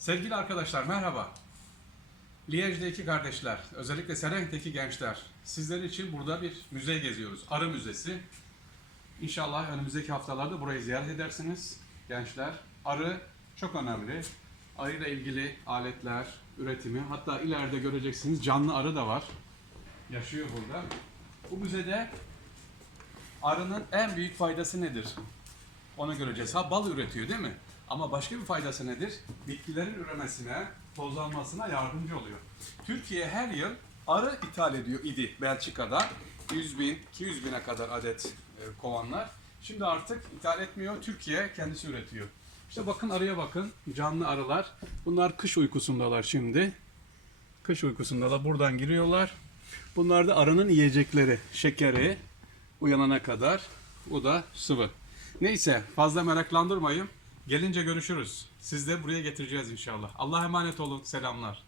Sevgili arkadaşlar merhaba. Liège'de iki kardeşler, özellikle Serenk'teki gençler. Sizler için burada bir müze geziyoruz. Arı Müzesi. İnşallah önümüzdeki haftalarda burayı ziyaret edersiniz gençler. Arı çok önemli. Arıyla ilgili aletler, üretimi, hatta ileride göreceksiniz canlı arı da var. Yaşıyor burada. Bu müzede arının en büyük faydası nedir? Onu göreceğiz. Ha bal üretiyor değil mi? Ama başka bir faydası nedir? Bitkilerin üremesine, tozlanmasına yardımcı oluyor. Türkiye her yıl arı ithal ediyor idi Belçika'da. 100 bin, 200 bine kadar adet e, kovanlar. Şimdi artık ithal etmiyor, Türkiye kendisi üretiyor. İşte bakın arıya bakın, canlı arılar. Bunlar kış uykusundalar şimdi. Kış uykusundalar, buradan giriyorlar. Bunlar da arının yiyecekleri, şekeri uyanana kadar. Bu da sıvı. Neyse fazla meraklandırmayın. Gelince görüşürüz. Siz de buraya getireceğiz inşallah. Allah'a emanet olun. Selamlar.